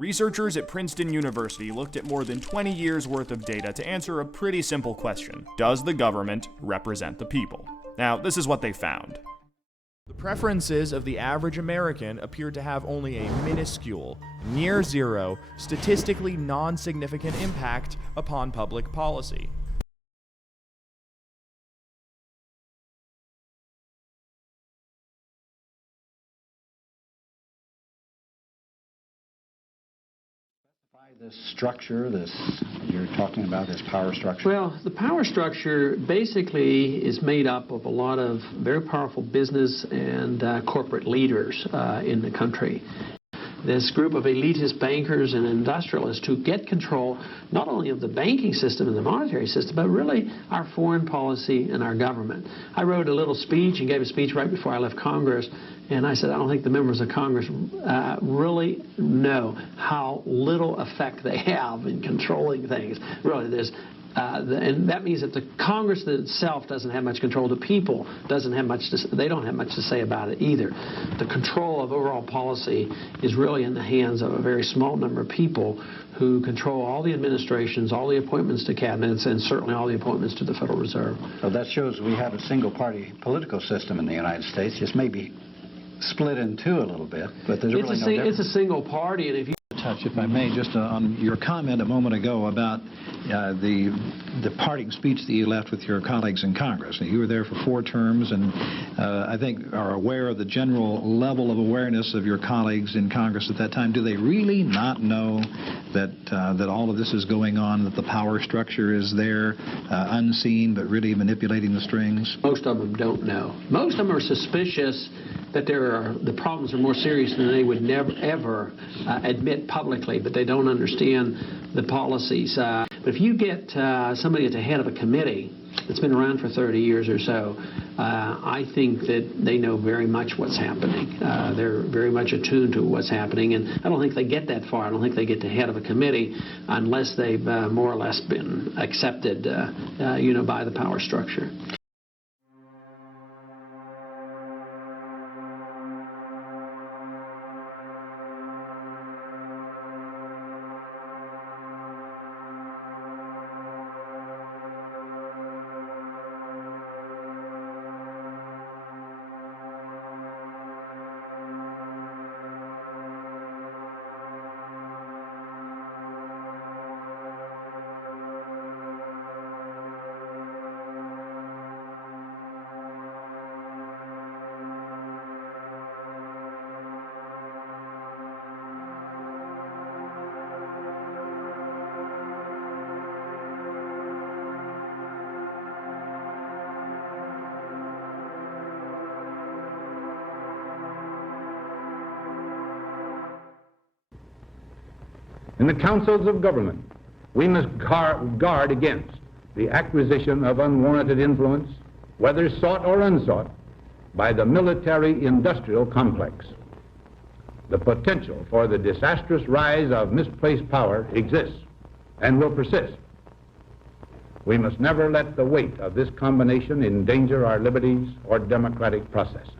Researchers at Princeton University looked at more than 20 years worth of data to answer a pretty simple question. Does the government represent the people? Now, this is what they found. The preferences of the average American appear to have only a minuscule, near zero, statistically non-significant impact upon public policy. This structure, you're talking about this power structure? Well, the power structure basically is made up of a lot of very powerful business and corporate leaders in the country. This group of elitist bankers and industrialists who get control not only of the banking system and the monetary system, but really our foreign policy and our government. I wrote a little speech and gave a speech right before I left Congress, and I said I don't think the members of Congress really know how little effect they have in controlling things. Really, and that means that the Congress itself doesn't have much control. The people doesn't have much they don't have much to say about it either. The control of overall policy is really in the hands of a very small number of people who control all the administrations, all the appointments to cabinets, and certainly all the appointments to the Federal Reserve. So that shows we have a single-party political system in the United States. Just maybe split in two a little bit, but there's really no difference. It's a single party, and if you touch, if I may, just on your comment a moment ago about the parting speech that you left with your colleagues in Congress. Now, you were there for 4 terms, and I think are aware of the general level of awareness of your colleagues in Congress at that time. Do they really not know that all of this is going on, that the power structure is there, unseen, but really manipulating the strings? Most of them don't know. Most of them are suspicious that the problems are more serious than they would never, ever admit publicly, but they don't understand the policies. But if you get somebody at the head of a committee that's been around for 30 years or so, I think that they know very much what's happening. They're very much attuned to what's happening, and I don't think they get that far. I don't think they get to head of a committee unless they've more or less been accepted, by the power structure. In the councils of government, we must guard against the acquisition of unwarranted influence, whether sought or unsought, by the military-industrial complex. The potential for the disastrous rise of misplaced power exists and will persist. We must never let the weight of this combination endanger our liberties or democratic processes.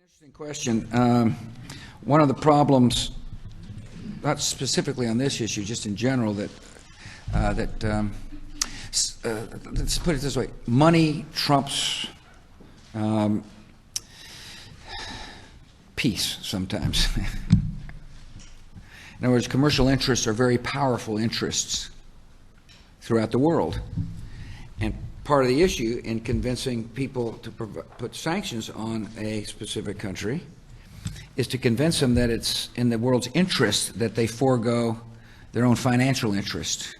Interesting question. One of the problems, not specifically on this issue, just in general, let's put it this way: money trumps peace sometimes. In other words, commercial interests are very powerful interests throughout the world, and part of the issue in convincing people to put sanctions on a specific country is to convince them that it's in the world's interest that they forego their own financial interest.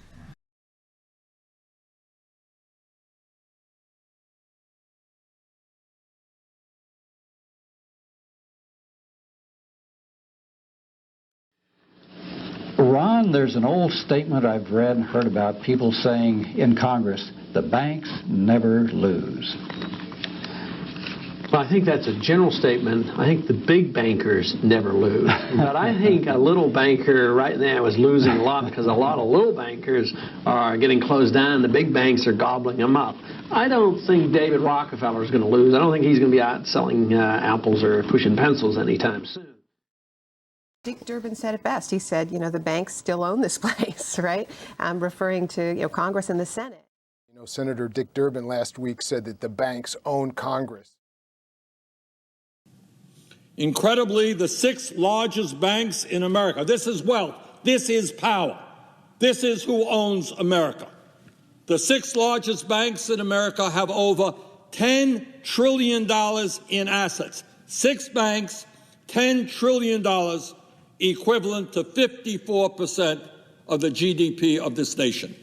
Ron, there's an old statement I've read and heard about people saying in Congress, the banks never lose. Well, I think that's a general statement. I think the big bankers never lose. But I think a little banker right now is losing a lot because a lot of little bankers are getting closed down. The big banks are gobbling them up. I don't think David Rockefeller is going to lose. I don't think he's going to be out selling apples or pushing pencils anytime soon. Dick Durbin said it best. He said, you know, the banks still own this place, right? Referring to, you know, Congress and the Senate. You know, Senator Dick Durbin last week said that the banks own Congress. Incredibly, the 6 largest banks in America. This is wealth. This is power. This is who owns America. The 6 largest banks in America have over $10 trillion in assets. 6 banks, $10 trillion, equivalent to 54% of the GDP of this nation.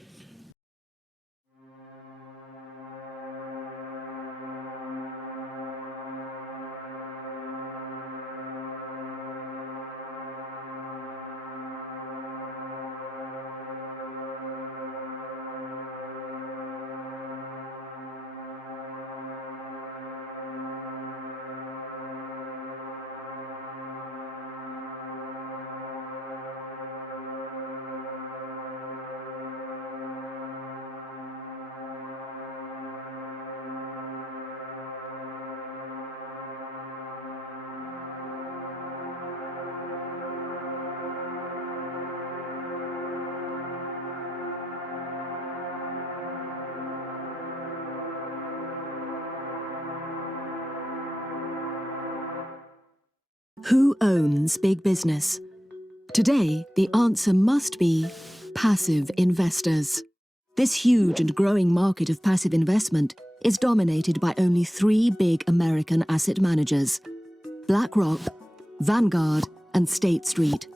Who owns big business? Today, the answer must be passive investors. This huge and growing market of passive investment is dominated by only 3 big American asset managers: BlackRock, Vanguard, and State Street.